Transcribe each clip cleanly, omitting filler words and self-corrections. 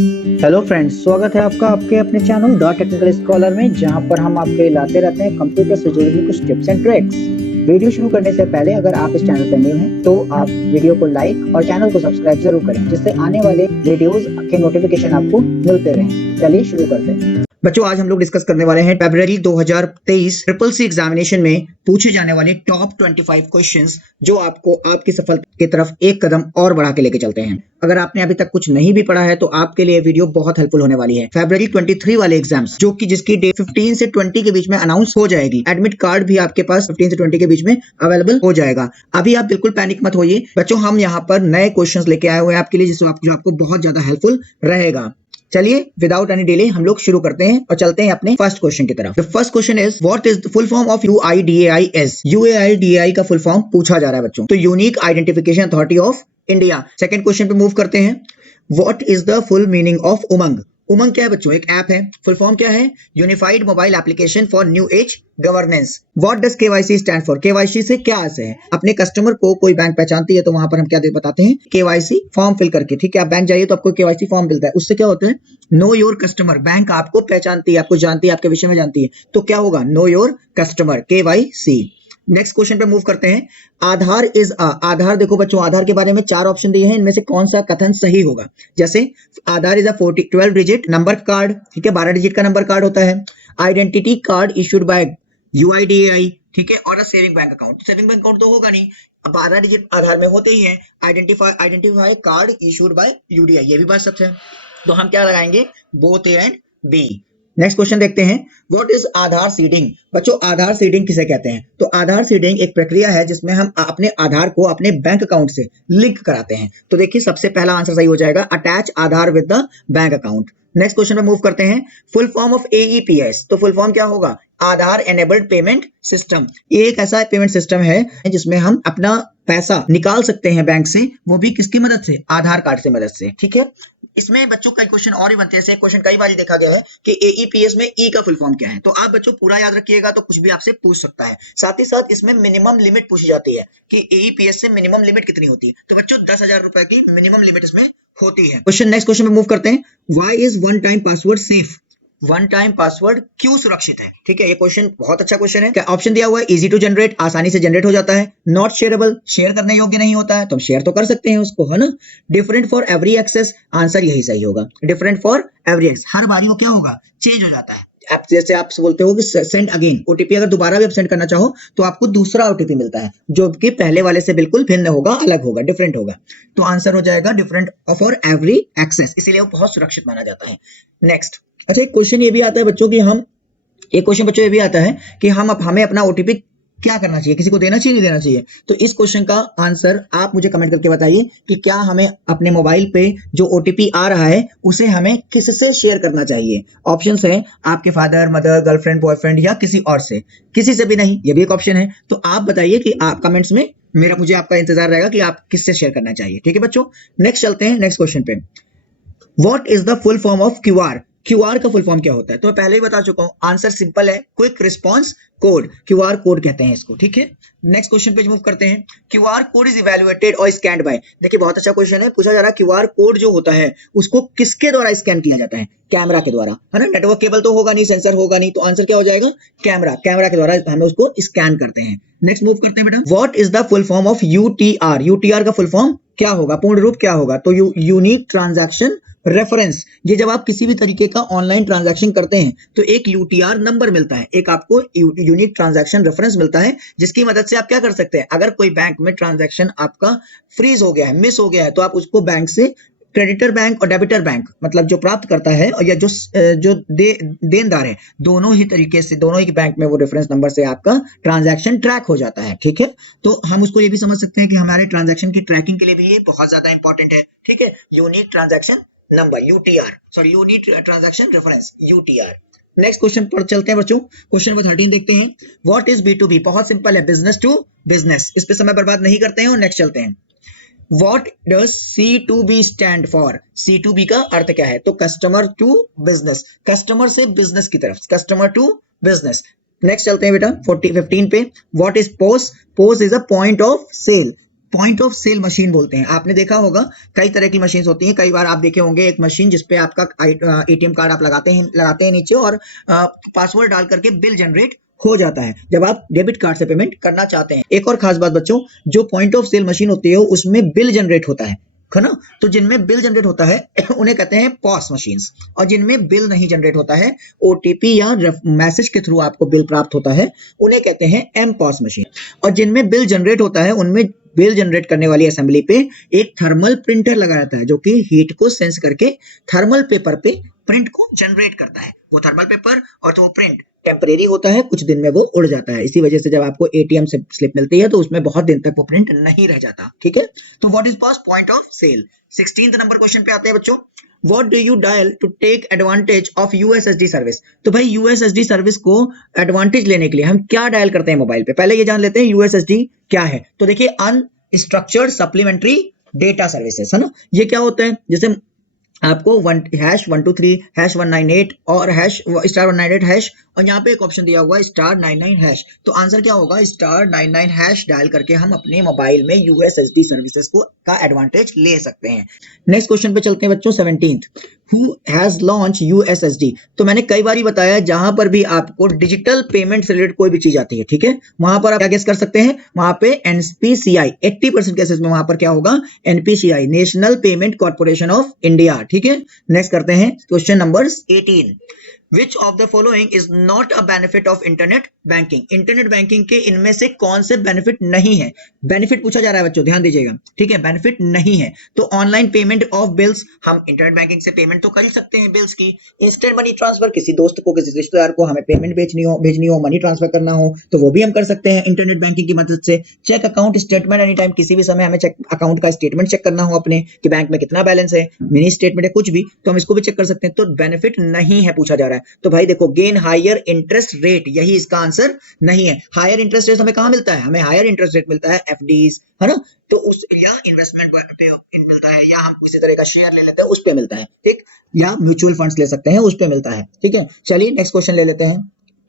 Hello friends, स्वागत है आपका आपके अपने चैनल द टेक्निकल स्कॉलर में, जहां पर हम आपके लाते रहते हैं कंप्यूटर से जुड़ी हुई कुछ टिप्स एंड ट्रिक्स। वीडियो शुरू करने से पहले अगर आप इस चैनल पर न्यू हैं तो आप वीडियो को लाइक और चैनल को सब्सक्राइब जरूर करें, जिससे आने वाले वीडियोस के नोटिफिकेशन आपको मिलते रहें। चलिए शुरू करते हैं। बच्चों, आज हम लोग डिस्कस करने वाले हैं फरवरी 2023 ट्रिपल सी एग्जामिनेशन में पूछे जाने वाले टॉप 25 क्वेश्चंस, जो आपको आपकी सफलता की तरफ एक कदम और बढ़ा के लेके चलते हैं। अगर आपने अभी तक कुछ नहीं भी पढ़ा है तो आपके लिए वीडियो बहुत हेल्पफुल होने वाली है। फरवरी 23 वाले एग्जाम्स, जो कि जिसकी डेट 15 से 20 के बीच में अनाउंस हो जाएगी। एडमिट कार्ड भी आपके पास 15 से 20 के बीच में अवेलेबल हो जाएगा। अभी आप बिल्कुल पैनिक मत होइए बच्चों, हम यहाँ पर नए क्वेश्चंस लेके आए हुए हैं आपके लिए, जो आपको बहुत ज्यादा हेल्पफुल रहेगा। चलिए विदाउट एनी डिले हम लोग शुरू करते हैं और चलते हैं अपने फर्स्ट क्वेश्चन की तरफ। First question is what is the full form of UIDAI? UIDAI का फुल फॉर्म पूछा जा रहा है बच्चों, तो unique identification authority of India. Second question पे मूव करते हैं। What is the full meaning of Umang? Umang क्या है बच्चों? एक ऐप है। फुल फॉर्म क्या है? Unified mobile application for new age governance. What does KYC stand for? KYC से क्या अर्थ है? अपने कस्टमर को कोई बैंक पहचानती है तो वहां पर हम क्या बताते हैं? KYC फॉर्म फिल करके। ठीक है, आप बैंक जाइए तो आपको KYC फॉर्म मिलता है। उससे क्या होता है? Know your customer. बैंक आपको पहचानती है, आपको जानती है, आपके विषय में जानती है, तो क्या होगा? Know your customer, KYC। Next question पे मूव करते हैं। आधार इज आधार देखो बच्चों, आधार के बारे में 4 ऑप्शन दिए हैं, इनमें से कौन सा कथन सही होगा? जैसे आधार इज 12 डिजिट नंबर कार्ड। ठीक है, 12 डिजिट का नंबर कार्ड होता है। Identity card issued by UIDAI। ठीक है, और saving bank account. Saving bank account तो होगा नहीं, अब 12 डिजिट आधार में होते ही है। Identify card issued by UDI, ये भी बात सच है, तो हम क्या लगाएंगे? Both A and B। Next question देखते हैं। What is Aadhaar seeding? बच्चों, आधार सीडिंग किसे कहते हैं? तो आधार सीडिंग एक प्रक्रिया है जिसमें हम अपने आधार को अपने बैंक अकाउंट से लिंक कराते हैं। तो देखिए, सबसे पहला आंसर सही हो जाएगा, attach Aadhaar with the bank account. Next question पे मूव करते हैं। फुल फॉर्म ऑफ AEPS, तो फुल फॉर्म क्या होगा? आधार एनेबल्ड पेमेंट सिस्टम। ये एक ऐसा पेमेंट सिस्टम है जिसमें हम अपना पैसा निकाल सकते हैं बैंक से, वो भी किसकी मदद से? आधार कार्ड से मदद से। ठीक है, इसमें बच्चों कई क्वेश्चन और भी बनते हैं। क्वेश्चन कई बार देखा गया है कि AEPS में E का फुल फॉर्म क्या है, तो आप बच्चों पूरा याद रखिएगा तो कुछ भी आपसे पूछ सकता है। साथ ही साथ इसमें मिनिमम लिमिट पूछी जाती है कि AEPS से मिनिमम लिमिट कितनी होती है, तो बच्चों 10,000 रुपए की मिनिमम लिमिट इसमें होती है। नेक्स्ट क्वेश्चन में मूव करते हैं। Why is one time password safe? One time password क्यों सुरक्षित है? ठीक है, ये क्वेश्चन बहुत अच्छा क्वेश्चन है। क्या ऑप्शन दिया हुआ है? इजी टू जनरेट, आसानी से जनरेट हो जाता है। नॉट शेयरेबल, शेयर करने योग्य नहीं होता है, तो हम शेयर तो कर सकते हैं उसको, है ना। Different for every access, answer यही सही होगा। डिफरेंट फॉर एवरी एक्सेस, हर बारी वो क्या होगा? चेंज हो जाता है। आप जैसे आप बोलते हो कि सेंड अगेन, OTP अगर दोबारा भी आप सेंड करना चाहो तो आपको दूसरा OTP मिलता है, जो कि पहले वाले से बिल्कुल भिन्न होगा, अलग होगा, डिफरेंट होगा। तो आंसर हो जाएगा डिफरेंट फॉर एवरी एक्सेस, इसीलिए वो बहुत सुरक्षित माना जाता है। नेक्स्ट, अच्छा एक क्वेश्चन ये भी आता है बच्चों कि हमें अपना OTP क्या करना चाहिए? किसी को देना चाहिए, नहीं देना चाहिए? तो इस क्वेश्चन का आंसर आप मुझे कमेंट करके बताइए कि क्या हमें अपने मोबाइल पे जो OTP आ रहा है उसे हमें किससे शेयर करना चाहिए? ऑप्शंस हैं आपके फादर, मदर, गर्लफ्रेंड, बॉयफ्रेंड या किसी और से। किसी से भी नहीं, ये भी एक ऑप्शन है। तो आप बताइए कि आप कमेंट्स में, मुझे आपका इंतजार रहेगा कि आप किससे शेयर करना चाहिए। ठीक है बच्चों, नेक्स्ट चलते हैं नेक्स्ट क्वेश्चन पे। What is the full form of QR? QR का फुल फॉर्म क्या होता है? तो मैं पहले ही बता चुका हूं, आंसर सिंपल है, quick response code. QR code कहते हैं इसको। ठीक है, नेक्स्ट क्वेश्चन पे मूव करते हैं। QR कोड इज इवैल्यूएटेड और स्कैन्ड बाय। देखिए बहुत अच्छा क्वेश्चन है, पूछा जा रहा है QR कोड जो होता है उसको किसके द्वारा स्कैन किया जाता है? कैमरा के द्वारा, है ना। नेटवर्क केबल तो होगा नहीं, सेंसर होगा नहीं, तो आंसर क्या हो जाएगा? कैमरा के द्वारा हमें उसको स्कैन करते हैं। नेक्स्ट मूव करते हैं बेटा। What is the full form of UTR? UTR का फुल फॉर्म क्या होगा? पूर्ण रूप क्या होगा? तो यूनिक ट्रांजैक्शन रेफरेंस। ये जब आप किसी भी तरीके का ऑनलाइन ट्रांजैक्शन करते हैं तो एक UTR नंबर मिलता है, एक आपको यूनिक ट्रांजैक्शन रेफरेंस मिलता है, जिसकी मदद से आप क्या कर सकते हैं? अगर कोई बैंक में ट्रांजैक्शन आपका फ्रीज हो गया है, मिस हो गया है, तो आप उसको बैंक से, क्रेडिटर बैंक और डेबिटर बैंक, मतलब जो प्राप्त करता है और या जो देनदार है, दोनों ही तरीके से, दोनों ही बैंक में वो रेफरेंस नंबर से आपका ट्रांजैक्शन ट्रैक हो जाता है। ठीक है, तो हम उसको ये भी समझ सकते हैं कि हमारे ट्रांजैक्शन की ट्रैकिंग के लिए भी ये बहुत ज्यादा इंपॉर्टेंट है। ठीक है, unique transaction number unique transaction reference UTR। Next question पर चलते हैं बच्चों। क्वेश्चन नंबर 13 देखते हैं। What is B2B? बहुत सिंपल है, बिजनेस टू बिजनेस। इस पे समय बर्बाद नहीं करते हैं और नेक्स्ट चलते हैं। What does C2B stand for? C2B का अर्थ क्या है? तो कस्टमर टू बिजनेस, कस्टमर से बिजनेस की तरफ, कस्टमर टू बिजनेस। नेक्स्ट चलते हैं बेटा 15 पे। What is POS? POS is a point of sale. Point of sale machine बोलते हैं। आपने देखा होगा कई तरह की मशीन होती हैं, कई बार आप देखे होंगे एक मशीन जिसपे आपका एटीएम कार्ड आप लगाते हैं नीचे और पासवर्ड डाल करके बिल जनरेट हो जाता है जब आप डेबिट कार्ड से पेमेंट करना चाहते हैं। एक और खास बात बच्चों, जो पॉइंट ऑफ सेल मशीन होती है उसमें बिल जनरेट होता है ना, तो जिनमें बिल जनरेट होता है उन्हें कहते हैं पॉस मशीन्स, और जिनमें बिल नहीं जनरेट होता है, ओटीपी या मैसेज के थ्रू आपको बिल प्राप्त होता है, उन्हें कहते हैं एम पॉस मशीन। और जिनमें बिल जनरेट होता है उनमें बिल जनरेट करने वाली असेंबली पे एक थर्मल प्रिंटर लगाया जाता है जो कि हीट को सेंस करके थर्मल पेपर पे प्रिंट को जनरेट करता है। वो थर्मल पेपर और तो वो प्रिंट टेम्परेरी होता है, कुछ दिन में वो उड़ जाता है। इसी वजह से जब आपको एटीएम से स्लिप मिलती है तो उसमें बहुत दिन तक वो प्रिंट नहीं रह जाता। ठीक है, तो what is POS? Point of sale. 16th number question पे आते हैं बच्चों। What do you dial to take advantage of USSD service? तो भाई USSD सर्विस को एडवांटेज लेने के लिए हम क्या डायल करते हैं मोबाइल पे? पहले ये जान लेते हैं USSD क्या है। तो देखिए अनस्ट्रक्चर्ड सप्लीमेंट्री डेटा सर्विसेज है ना, ये क्या होता है? जैसे आपको #123 #198 और #198# और यहाँ पे एक ऑप्शन दिया हुआ है *99#। तो आंसर क्या होगा? *99# डायल करके हम अपने मोबाइल में USSD सर्विसेज को का एडवांटेज ले सकते हैं। नेक्स्ट क्वेश्चन पे चलते हैं बच्चों। 17th, Who has launched USSD? तो मैंने कई बार बताया जहां पर भी आपको डिजिटल पेमेंट से रिलेटेड कोई भी चीज आती है, ठीक है, वहां पर आप क्या गेस कर सकते हैं? वहां पे NPCI 80% केसेस में वहां पर क्या होगा? NPCI, national payment corporation of India. ठीक है, नेक्स्ट करते हैं question number 18। Which of the following is not a benefit of internet banking? Internet banking के इनमें से कौन से बेनिफिट नहीं है? बेनिफिट पूछा जा रहा है बच्चों, ध्यान दीजिएगा। ठीक है, बेनिफिट नहीं है। तो ऑनलाइन पेमेंट ऑफ बिल्स, हम इंटरनेट बैंकिंग से पेमेंट तो कर ही सकते हैं बिल्स की। इंस्टेंट मनी ट्रांसफर, किसी दोस्त को किसी रिश्तेदार को हमें पेमेंट भेजनी हो मनी ट्रांसफर करना हो तो वो भी हम कर सकते हैं इंटरनेट बैंकिंग की मदद से। Check account statement, any time किसी भी समय हमें चेक अकाउंट का स्टेटमेंट चेक करना हो अपने कि बैंक में कितना बैलेंस है, मिनी स्टेटमेंट है, कुछ भी, तो हम इसको भी चेक कर सकते हैं। तो बेनिफिट नहीं है पूछा जा रहा है। तो भाई देखो, गेन हायर इंटरेस्ट रेट, यही इसका आंसर नहीं है। हायर इंटरेस्ट रेट हमें कहां मिलता है? हमें हायर इंटरेस्ट रेट मिलता है एफडीज, है ना, तो उस या इन्वेस्टमेंट पे मिलता है, या हम किसी तरह का शेयर ले लेते हैं उस पे मिलता है, ठीक, या म्यूचुअल फंड्स ले सकते हैं उस पे मिलता है। ठीक है, चलिए नेक्स्ट क्वेश्चन ले लेते हैं।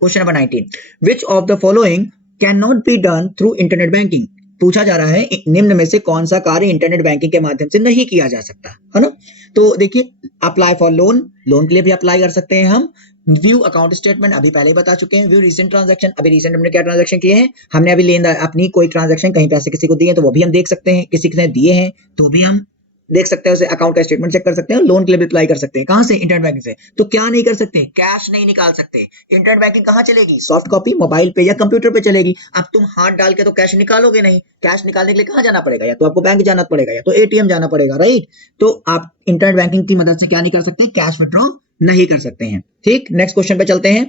Question number 19, which of the following can not be done through internet banking? पूछा जा रहा है निम्न में से कौन सा कार्य इंटरनेट बैंकिंग के माध्यम से नहीं किया जा सकता, है ना। तो देखिए, अप्लाई फॉर लोन, लोन के लिए भी अप्लाई कर सकते हैं हम। व्यू अकाउंट स्टेटमेंट, अभी पहले ही बता चुके हैं। व्यू रीसेंट ट्रांजैक्शन, अभी रीसेंट हमने क्या ट्रांजैक्शन किए हैं? हमने अभी लेनदार अपनी कोई ट्रांजैक्शन कहीं पैसे किसी को दिए हैं तो वो भी हम देख सकते हैं, किसी ने दिए हैं तो भी हम देख सकते हैं, उसे अकाउंट का स्टेटमेंट चेक कर सकते हैं। लोन के लिए भी अप्लाई कर सकते हैं। कहां से? इंटरनेट बैंकिंग से। तो क्या नहीं कर सकते? कैश नहीं निकाल सकते। इंटरनेट बैंकिंग कहां चलेगी? सॉफ्ट कॉपी मोबाइल पे या कंप्यूटर पे चलेगी। अब तुम हाथ डाल के तो कैश निकालोगे नहीं। कैश निकालने के लिए कहां जाना पड़ेगा? या तो आपको बैंक जाना पड़ेगा या तो एटीएम जाना पड़ेगा, राइट। तो आप इंटरनेट बैंकिंग की मदद से क्या नहीं कर सकते? कैश विड्रॉ नहीं कर सकते हैं। ठीक, नेक्स्ट क्वेश्चन पे चलते हैं।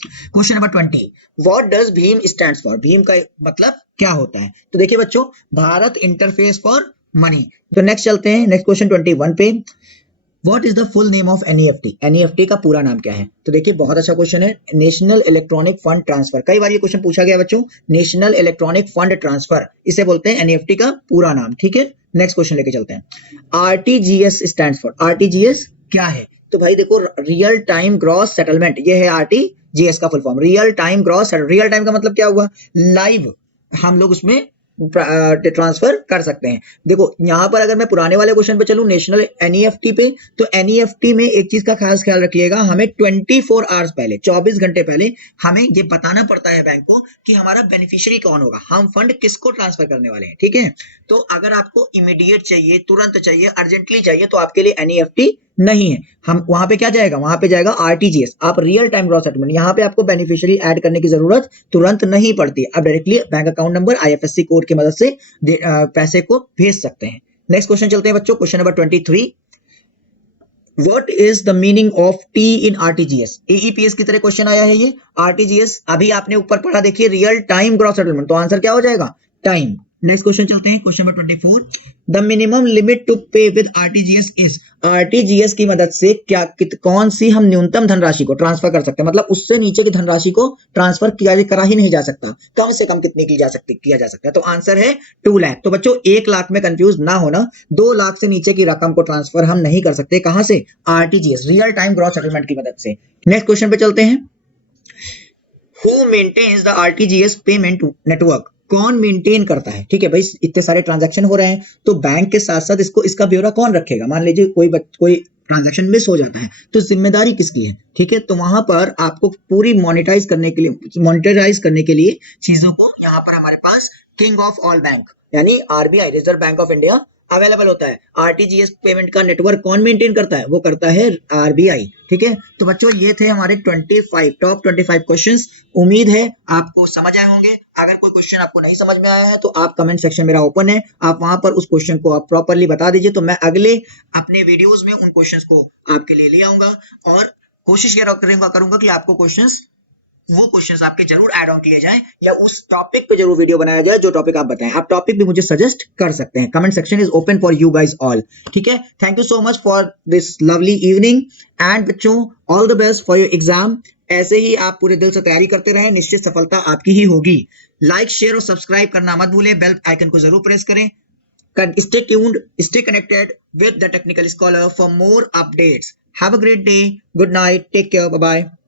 Question number 20, what does Bhim stands for? Bhim का मतलब क्या होता है? तो देखिए बच्चों, भारत इंटरफेस फॉर मनी। तो नेक्स्ट चलते हैं, नेक्स्ट क्वेश्चन 21 पे। What is the full name of NEFT? NEFT का पूरा नाम क्या है? तो देखिए, बहुत अच्छा क्वेश्चन है, नेशनल इलेक्ट्रॉनिक फंड ट्रांसफर। कई बार ये क्वेश्चन पूछा गया बच्चों, नेशनल इलेक्ट्रॉनिक फंड ट्रांसफर, इसे बोलते हैं NEFT का पूरा नाम। ठीक है, नेक्स्ट क्वेश्चन लेके चलते हैं। RTGS स्टैंड्स फॉर, RTGS क्या है? तो भाई देखो, रियल टाइम ग्रॉस सेटलमेंट, ये है RTGS का full form. Real time gross, real time का मतलब क्या हुआ? लाइव हम लोग उसमें ट्रांसफर कर सकते हैं। देखो यहां पर अगर मैं पुराने वाले क्वेश्चन पे चलूं, नेशनल NEFT पे, तो NEFT में एक चीज का खास ख्याल रखिएगा, हमें 24 आवर्स पहले, 24 घंटे पहले हमें ये बताना पड़ता है बैंक को कि हमारा बेनिफिशियरी कौन होगा, हम फंड किसको ट्रांसफर करने वाले हैं। ठीक है, तो अगर आपको इमीडिएट चाहिए, तुरंत चाहिए, अर्जेंटली चाहिए, तो आपके लिए NEFT नहीं है। हम वहां पे क्या जाएगा? वहां पे जाएगा RTGS। आप रियल टाइम ग्रॉस सेटलमेंट, यहाँ पे आपको बेनिफिशियरी ऐड करने की जरूरत तुरंत नहीं पड़ती। आप directly bank account number, IFSC code की मदद से पैसे को भेज सकते हैं। नेक्स्ट क्वेश्चन चलते हैं बच्चों, question number 23, What is the meaning of T in RTGS? AEPS की तरह क्वेश्चन आया है ये। RTGS अभी आपने ऊपर पढ़ा, देखिए, रियल टाइम ग्रॉस सेटलमेंट, तो आंसर क्या हो जाएगा? टाइम। नेक्स्ट क्वेश्चन चलते हैं, question number 24, the minimum limit to pay with RTGS is? RTGS की मदद से क्या कौन सी हम न्यूनतम धनराशि को ट्रांसफर कर सकते हैं? मतलब उससे नीचे की धनराशि को ट्रांसफर करा ही नहीं जा सकता। कम से कम कितनी किया जा सकता है? तो आंसर है 2 लाख। तो बच्चों 1 लाख में कंफ्यूज ना होना, 2 लाख से नीचे की रकम को ट्रांसफर हम नहीं कर सकते। कहां से? RTGS, real time gross settlement की मदद से। नेक्स्ट क्वेश्चन पे चलते हैं, Who maintains the RTGS payment network? कौन मेंटेन करता है। ठीक है भाई, इतने सारे ट्रांजैक्शन हो रहे हैं तो बैंक के साथ साथ इसका ब्यौरा कौन रखेगा। मान लीजिए कोई ट्रांजैक्शन मिस हो जाता है तो जिम्मेदारी किसकी है। ठीक है, तो वहां पर आपको पूरी मॉनिटाइज करने के लिए चीजों को यहाँ पर हमारे पास किंग ऑफ ऑल बैंक यानी RBI, reserve bank of India available होता है। आरटीजीएस पेमेंट का नेटवर्क कौन मेंटेन करता है, वो करता है आरबीआई। ठीक है, तो बच्चों ये थे हमारे 25 क्वेश्चंस। उम्मीद है आपको समझ आए होंगे। अगर कोई क्वेश्चन आपको नहीं समझ में आया है तो आप कमेंट सेक्शन मेरा ओपन है, आप वहां पर उस क्वेश्चन को आप प्रॉपरली बता दीजिए, तो मैं अगले अपने वीडियोस में उन क्वेश्चंस को आपके लिए ले आऊंगा और कोशिश ये करूंगा कि आपको वो क्वेश्चंस आपके जरूर ऐड ऑन किए जाएं या उस टॉपिक पे जरूर वीडियो बनाया जाए जो टॉपिक आप बताएं। आप टॉपिक भी मुझे सजेस्ट कर सकते हैं, comment section is open for you guys all. ठीक है, thank you so much for this lovely evening and बच्चों all the best for your exam. ऐसे ही आप पूरे दिल से तैयारी करते रहें, निश्चित सफलता आपकी ही होगी। लाइक शेयर और सब्सक्राइब करना मत भूलें, बेल आइकन को जरूर प्रेस करें। Stay tuned, stay connected with the Technical Scholar for more updates. Have a great day. Good night. Take care. Bye bye.